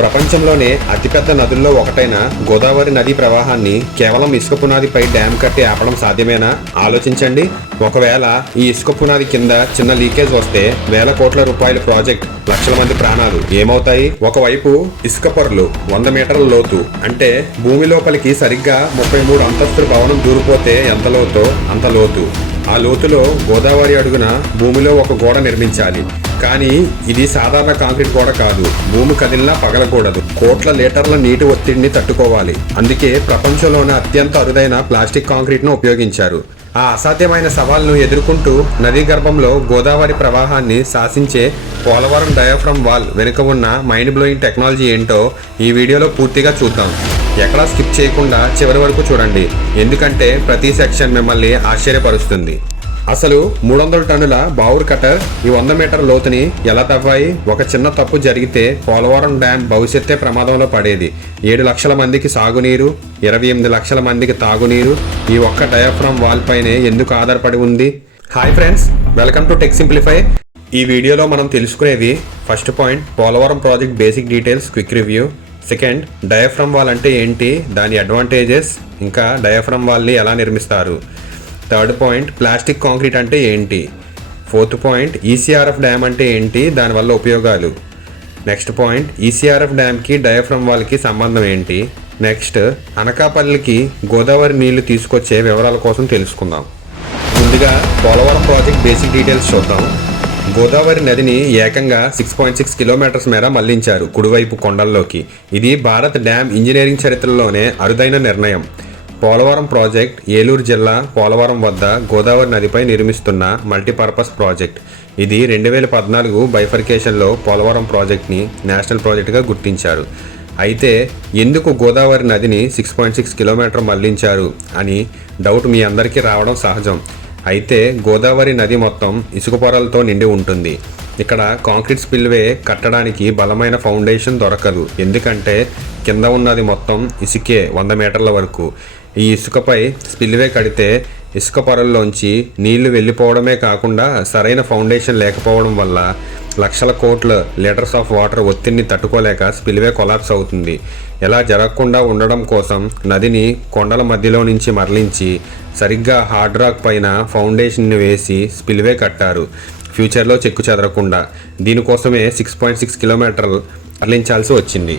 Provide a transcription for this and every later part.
ప్రపంచంలోనే అతిపెద్ద నదుల్లో ఒకటైన గోదావరి నదీ ప్రవాహాన్ని కేవలం ఇసుక పునాదిపై డ్యామ్ కట్టి ఆపడం సాధ్యమేనా? ఆలోచించండి. ఒకవేళ ఈ ఇసుక పునాది కింద చిన్న లీకేజ్ వస్తే వేల కోట్ల రూపాయల ప్రాజెక్ట్, లక్షల మంది ప్రాణాలు ఏమవుతాయి? ఒకవైపు ఇసుక పొరలు 100 మీటర్ల లోతు, అంటే భూమి లోపలికి సరిగ్గా 33 అంతస్తుల భవనం దూరిపోతే ఎంత లోతో అంత లోతు. ఆ లోతులో గోదావరి అడుగున భూమిలో ఒక గోడ నిర్మించాలి. కానీ ఇది సాధారణ కాంక్రీట్ గోడ కాదు. భూమి కదిలినా పగలకూడదు. కోట్ల లీటర్ల నీటి ఒత్తిడిని తట్టుకోవాలి. అందుకే ప్రపంచంలోనే అత్యంత అరుదైన ప్లాస్టిక్ కాంక్రీట్ను ఉపయోగించారు. ఆ అసాధ్యమైన సవాల్ను ఎదుర్కొంటూ నదీ గర్భంలో గోదావరి ప్రవాహాన్ని శాసించే పోలవరం డయాఫ్రమ్ వాల్ వెనుక ఉన్న మైండ్ బ్లోయింగ్ టెక్నాలజీ ఏంటో ఈ వీడియోలో పూర్తిగా చూద్దాం. ఎక్కడా స్కిప్ చేయకుండా చివరి వరకు చూడండి, ఎందుకంటే ప్రతి సెక్షన్ మిమ్మల్ని ఆశ్చర్యపరుస్తుంది. అసలు 300 టన్నుల బావుర్ కటర్ ఈ 100 మీటర్ లోతుని ఎలా తవ్వాయి? ఒక చిన్న తప్పు జరిగితే పోలవరం డ్యామ్ భవిష్యత్తే ప్రమాదంలో పడేది. 7 లక్షల మందికి సాగునీరు, 28 లక్షల మందికి తాగునీరు ఈ ఒక్క డయాఫ్రమ్ వాల్ పైనే ఎందుకు ఆధారపడి ఉంది? Hi friends, welcome to tech simplify. ఈ వీడియోలో మనం తెలుసుకునేది first point, Polavaram project basic details quick review. Second, diaphragm wall అంటే ఏంటి, దాని అడ్వాంటేజెస్, ఇంకా డయాఫ్రమ్ వాల్ని ఎలా నిర్మిస్తారు. థర్డ్ పాయింట్, ప్లాస్టిక్ కాంక్రీట్ అంటే ఏంటి. ఫోర్త్ పాయింట్, ఈసీఆర్ఎఫ్ డ్యామ్ అంటే ఏంటి, దానివల్ల ఉపయోగాలు. నెక్స్ట్ పాయింట్, ఈసీఆర్ఎఫ్ డ్యామ్కి డయాఫ్రమ్ వాల్కి సంబంధం ఏంటి. నెక్స్ట్, అనకాపల్లికి గోదావరి నీళ్లు తీసుకొచ్చే వివరాల కోసం తెలుసుకుందాం. ముందుగా పోలవరం ప్రాజెక్ట్ బేసిక్ డీటెయిల్స్ చూద్దాం. గోదావరి నదిని ఏకంగా 6.6 కిలోమీటర్స్ మేర మళ్లించారు కుడివైపు కొండల్లోకి. ఇది భారత్ డ్యామ్ ఇంజనీరింగ్ చరిత్రలోనే అరుదైన నిర్ణయం. పోలవరం ప్రాజెక్ట్ ఏలూరు జిల్లా పోలవరం వద్ద గోదావరి నదిపై నిర్మిస్తున్న మల్టీపర్పస్ ప్రాజెక్ట్. ఇది 2014 బైఫర్కేషన్లో పోలవరం ప్రాజెక్ట్ని నేషనల్ ప్రాజెక్టుగా గుర్తించారు. అయితే ఎందుకు గోదావరి నదిని 6.6 కిలోమీటర్ మళ్లించారు అని డౌట్ మీ అందరికీ రావడం సహజం. అయితే గోదావరి నది మొత్తం ఇసుక పొరలతో నిండి ఉంటుంది. ఇక్కడ కాంక్రీట్ స్పిల్వే కట్టడానికి బలమైన ఫౌండేషన్ దొరకదు. ఎందుకంటే కింద ఉన్నది మొత్తం ఇసుకే 100 మీటర్ల వరకు. ఈ ఇసుకపై స్పిల్వే కడితే ఇసుక పొరల్లోంచి నీళ్లు వెళ్ళిపోవడమే కాకుండా సరైన ఫౌండేషన్ లేకపోవడం వల్ల లక్షల కోట్ల లీటర్స్ ఆఫ్ వాటర్ ఒత్తిడిని తట్టుకోలేక స్పిల్వే కొలాప్స్ అవుతుంది. ఇలా జరగకుండా ఉండడం కోసం నదిని కొండల మధ్యలో నుంచి మరలించి సరిగ్గా హార్డ్ రాక్ పైన ఫౌండేషన్ని వేసి స్పిల్వే కట్టారు, ఫ్యూచర్లో చెక్కు చెదరకుండా. దీనికోసమే 6.6 కిలోమీటర్లు మరలించాల్సి వచ్చింది.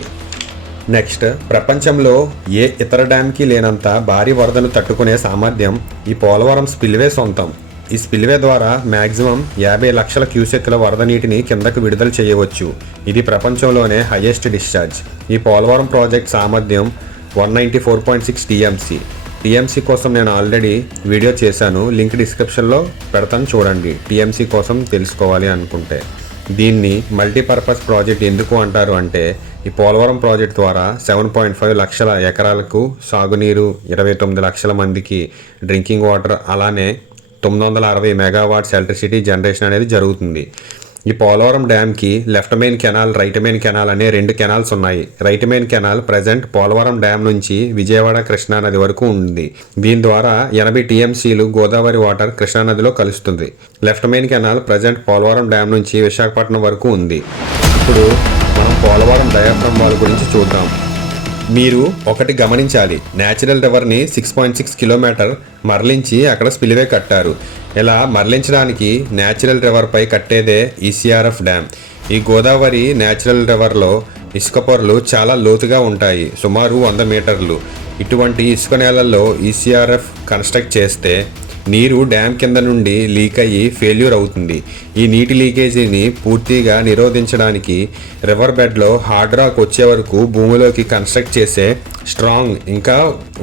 నెక్స్ట్, ప్రపంచంలో ఏ ఇతర డ్యామ్కి లేనంత భారీ వరదను తట్టుకునే సామర్థ్యం ఈ పోలవరం స్పిల్వే సొంతం. ఈ స్పిల్వే ద్వారా మ్యాక్సిమం 50 లక్షల క్యూసెక్ల వరద నీటిని కిందకు విడుదల చేయవచ్చు. ఇది ప్రపంచంలోనే హైయెస్ట్ డిశ్చార్జ్. ఈ పోలవరం ప్రాజెక్ట్ సామర్థ్యం 194.6 టీఎంసీ. టీఎంసీ కోసం నేను ఆల్రెడీ వీడియో చేశాను, లింక్ డిస్క్రిప్షన్లో పెడతాను, చూడండి టీఎంసీ కోసం తెలుసుకోవాలి అనుకుంటే. దీన్ని మల్టీపర్పస్ ప్రాజెక్ట్ ఎందుకు అంటారు అంటే ఈ పోలవరం ప్రాజెక్ట్ ద్వారా 7.5 లక్షల ఎకరాలకు సాగునీరు, 29 లక్షల మందికి డ్రింకింగ్ వాటర్, అలానే 960 మెగావాట్స్ ఎలక్ట్రిసిటీ జనరేషన్ అనేది జరుగుతుంది. ఈ పోలవరం డ్యామ్కి left main canal, right main canal అనే 2 కెనాల్స్ ఉన్నాయి. Right main canal present Polavaram dam నుంచి విజయవాడ కృష్ణా నది వరకు ఉంది. దీని ద్వారా 80 టీఎంసీలు గోదావరి వాటర్ కృష్ణా నదిలో కలుస్తుంది. Left main canal present Polavaram dam నుంచి విశాఖపట్నం వరకు ఉంది. ఇప్పుడు మనం పోలవరం డయాఫ్రమ్ వాల్ గురించి చూద్దాం. మీరు ఒకటి గమనించాలి, న్యాచురల్ రివర్ని 6.6 కిలోమీటర్ మరలించి అక్కడ స్పిల్వే కట్టారు. ఇలా మరలించడానికి న్యాచురల్ రివర్పై కట్టేదే ఈసీఆర్ఎఫ్ డ్యామ్. ఈ గోదావరి న్యాచురల్ రివర్లో ఇసుక పొరలు చాలా లోతుగా ఉంటాయి, సుమారు 100 మీటర్లు. ఇటువంటి ఇసుక నేలల్లో ఈసీఆర్ఎఫ్ కన్స్ట్రక్ట్ చేస్తే నీరు డ్యామ్ కింద నుండి లీక్ అయ్యి ఫెయిల్యూర్ అవుతుంది. ఈ నీటి లీకేజీని పూర్తిగా నిరోధించడానికి రివర్ బెడ్లో హార్డ్ రాక్ వచ్చే వరకు భూమిలోకి కన్స్ట్రక్ట్ చేసే స్ట్రాంగ్, ఇంకా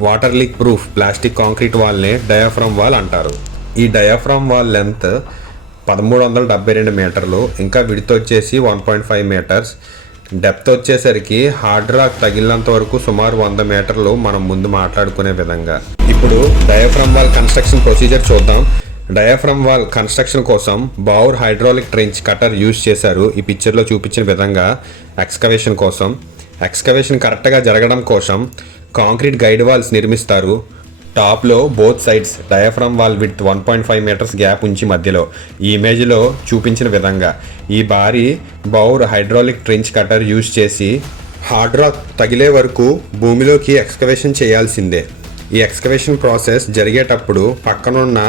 water leak proof plastic concrete వాల్నే డయాఫ్రమ్ వాల్ అంటారు. ఈ డయాఫ్రమ్ వాల్ లెంత్ 1372 మీటర్లు, ఇంకా విడ్త్ వచ్చేసి 1.5 మీటర్స్, డెప్త్ వచ్చేసరికి హార్డ్ రాక్ తగిలినంత వరకు సుమారు 100 మీటర్లు. మనం ముందు మాట్లాడుకునే విధంగా ఇప్పుడు డయాఫ్రమ్ వాల్ కన్స్ట్రక్షన్ ప్రొసీజర్ చూద్దాం. డయాఫ్రమ్ వాల్ కన్స్ట్రక్షన్ కోసం బావుర్ హైడ్రాలిక్ ట్రెంచ్ కటర్ యూజ్ చేశారు. ఈ పిక్చర్లో చూపించిన విధంగా ఎక్స్కవేషన్ కోసం. ఎక్స్కవేషన్ కరెక్ట్గా జరగడం కోసం కాంక్రీట్ గైడ్ వాల్స్ నిర్మిస్తారు. టాప్లో both sides diaphragm wall width 1.5 metres gap ఉంచి మధ్యలో ఈ ఇమేజ్లో చూపించిన విధంగా ఈ భారీ Bauer hydraulic trench cutter use చేసి హార్డ్ రాక్ తగిలే వరకు భూమిలోకి ఎక్స్కవేషన్ చేయాల్సిందే. ఈ ఎక్స్కవేషన్ ప్రాసెస్ జరిగేటప్పుడు పక్కనున్న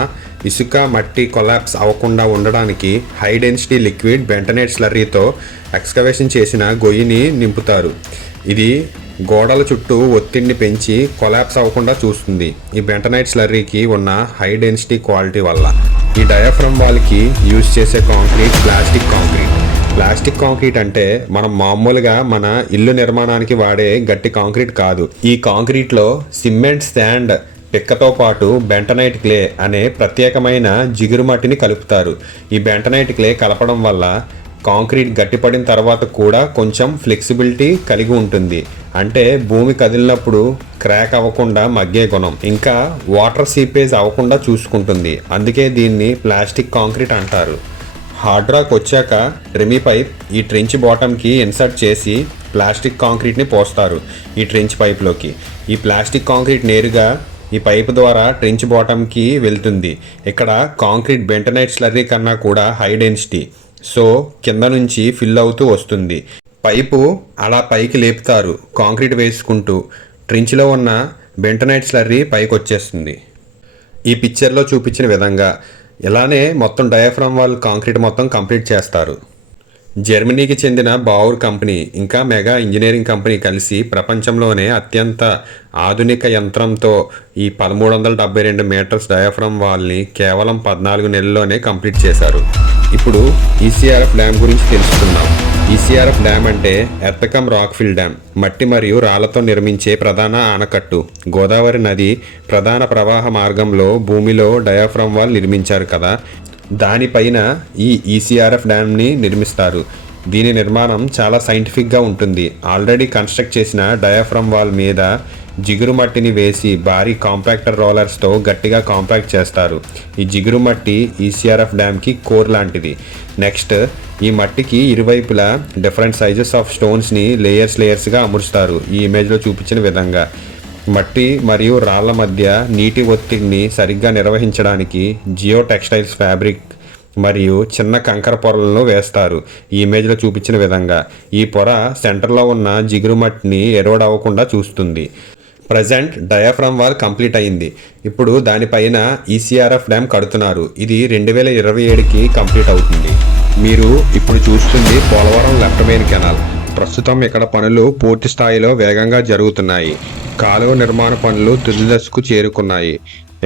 ఇసుక మట్టి కొలాప్స్ అవ్వకుండా ఉండడానికి హై డెన్సిటీ లిక్విడ్ బెంటనైట్ స్లర్రీతో ఎక్స్కవేషన్ చేసిన గొయ్యిని నింపుతారు. ఇది గోడల చుట్టూ ఒత్తిడిని పెంచి కొలాప్స్ అవ్వకుండా చూస్తుంది. ఈ బెంటనైట్ స్లర్రీకి ఉన్న హై డెన్సిటీ క్వాలిటీ వల్ల. ఈ డయాఫ్రమ్ వాల్కి యూజ్ చేసే కాంక్రీట్ ప్లాస్టిక్ కాంక్రీట్ అంటే మనం మామూలుగా మన ఇల్లు నిర్మాణానికి వాడే గట్టి కాంక్రీట్ కాదు. ఈ కాంక్రీట్లో సిమెంట్, శాండ్, పిక్కతో పాటు బెంటనైట్ క్లే అనే ప్రత్యేకమైన జిగురు మట్టిని కలుపుతారు. ఈ బెంటనైట్ క్లే కలపడం వల్ల కాంక్రీట్ గట్టిపడిన తర్వాత కూడా కొంచెం ఫ్లెక్సిబిలిటీ కలిగి ఉంటుంది. అంటే భూమి కదిలినప్పుడు క్రాక్ అవ్వకుండా మగ్గే గుణం, ఇంకా వాటర్ సీపేజ్ అవ్వకుండా చూసుకుంటుంది. అందుకే దీన్ని ప్లాస్టిక్ కాంక్రీట్ అంటారు. హార్డ్ రాక్ వచ్చాక ట్రెమీ పైప్ ఈ ట్రెంచ్ బాటమ్కి ఇన్సర్ట్ చేసి ప్లాస్టిక్ కాంక్రీట్ని పోస్తారు ఈ ట్రెంచ్ పైప్లోకి. ఈ ప్లాస్టిక్ కాంక్రీట్ నేరుగా ఈ పైప్ ద్వారా ట్రెంచ్ బాటమ్కి వెళ్తుంది. ఇక్కడ కాంక్రీట్ బెంటనైట్ స్లర్రీ కన్నా కూడా హై డెన్సిటీ, సో కింద నుంచి ఫిల్ అవుతూ వస్తుంది. పైపు అలా పైకి లేపుతారు కాంక్రీట్ వేసుకుంటూ. ట్రెంచ్లో ఉన్న బెంటనైట్ స్లర్రీ పైకి వచ్చేస్తుంది ఈ పిక్చర్లో చూపించిన విధంగా. ఇలానే మొత్తం డయాఫ్రమ్ వాల్ కాంక్రీట్ మొత్తం కంప్లీట్ చేస్తారు. జర్మనీకి చెందిన బావుర్ కంపెనీ ఇంకా మెగా ఇంజనీరింగ్ కంపెనీ కలిసి ప్రపంచంలోనే అత్యంత ఆధునిక యంత్రంతో ఈ 1372 మీటర్స్ డయాఫ్రమ్ వాల్ని కేవలం 14 నెలల్లోనే కంప్లీట్ చేశారు. ఇప్పుడు ఈసీఆర్ఎఫ్ డ్యామ్ గురించి తెలుసుకుందాం. ఈసీఆర్ఎఫ్ డ్యామ్ అంటే ఎర్తకమ్ రాక్ఫిల్ డ్యామ్, మట్టి మరియు రాళ్లతో నిర్మించే ప్రధాన ఆనకట్టు. గోదావరి నది ప్రధాన ప్రవాహ మార్గంలో భూమిలో డయాఫ్రమ్ వాల్ నిర్మించారు కదా, దానిపైన ఈ ఈసీఆర్ఎఫ్ డ్యామ్ని నిర్మిస్తారు. దీని నిర్మాణం చాలా సైంటిఫిక్గా ఉంటుంది. ఆల్రెడీ కన్స్ట్రక్ట్ చేసిన డయాఫ్రమ్ వాల్ మీద జిగురు మట్టిని వేసి భారీ కాంపాక్టర్ రోలర్స్తో గట్టిగా కాంపాక్ట్ చేస్తారు. ఈ జిగురు మట్టి ఈసీఆర్ఎఫ్ డ్యామ్కి కోర్ లాంటిది. నెక్స్ట్ ఈ మట్టికి ఇరువైపులా డిఫరెంట్ సైజెస్ ఆఫ్ స్టోన్స్ని లేయర్స్గా అమర్చుతారు ఈ ఇమేజ్లో చూపించిన విధంగా. మట్టి మరియు రాళ్ల మధ్య నీటి ఒత్తిడిని సరిగ్గా నిర్వహించడానికి జియో టెక్స్టైల్స్ ఫ్యాబ్రిక్ మరియు చిన్న కంకర పొరలను వేస్తారు ఈ ఇమేజ్లో చూపించిన విధంగా. ఈ పొర సెంటర్లో ఉన్న జిగురు మట్టిని ఎరోడ్ అవ్వకుండా చూస్తుంది. ప్రజెంట్ డయాఫ్రమ్ వాల్ కంప్లీట్ అయింది. ఇప్పుడు దానిపైన ఈసీఆర్ఎఫ్ డ్యామ్ కడుతున్నారు. ఇది 2027కి కంప్లీట్ అవుతుంది. మీరు ఇప్పుడు చూస్తుంది పోలవరం లెఫ్ట్ మెయిన్ కెనాల్. ప్రస్తుతం ఇక్కడ పనులు పూర్తి స్థాయిలో వేగంగా జరుగుతున్నాయి. కాలువ నిర్మాణ పనులు తుది దశకు చేరుకున్నాయి.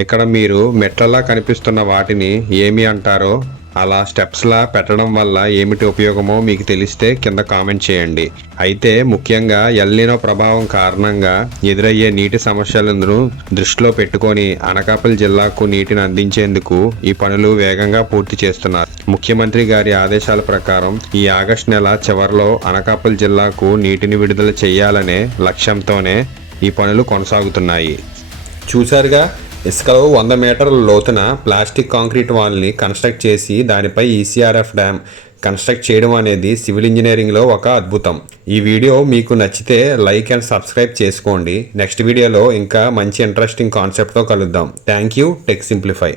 ఇక్కడ మీరు మెట్లలా కనిపిస్తున్న వాటిని ఏమి అంటారో, అలా స్టెప్స్లా పెట్టడం వల్ల ఏమిటి ఉపయోగమో మీకు తెలిస్తే కింద కామెంట్ చేయండి. అయితే ముఖ్యంగా ఎల్నినో ప్రభావం కారణంగా ఎదురయ్యే నీటి సమస్యలను దృష్టిలో పెట్టుకొని అనకాపల్లి జిల్లాకు నీటిని అందించేందుకు ఈ పనులు వేగంగా పూర్తి చేస్తున్నారు. ముఖ్యమంత్రి గారి ఆదేశాల ప్రకారం ఈ ఆగస్టు నెల చివరిలో అనకాపల్లి జిల్లాకు నీటిని విడుదల చేయాలనే లక్ష్యంతోనే ఈ పనులు కొనసాగుతున్నాయి. చూశారుగా, ఇసుకలో 100 మీటర్ల లోతున ప్లాస్టిక్ కాంక్రీట్ వాల్ని కన్స్ట్రక్ట్ చేసి దానిపై ఈసీఆర్ఎఫ్ డ్యామ్ కన్స్ట్రక్ట్ చేయడం అనేది సివిల్ ఇంజనీరింగ్లో ఒక అద్భుతం. ఈ వీడియో మీకు నచ్చితే లైక్ అండ్ సబ్స్క్రైబ్ చేసుకోండి. నెక్స్ట్ వీడియోలో ఇంకా మంచి ఇంట్రెస్టింగ్ కాన్సెప్ట్తో కలుద్దాం. Thank you. Tech simplify.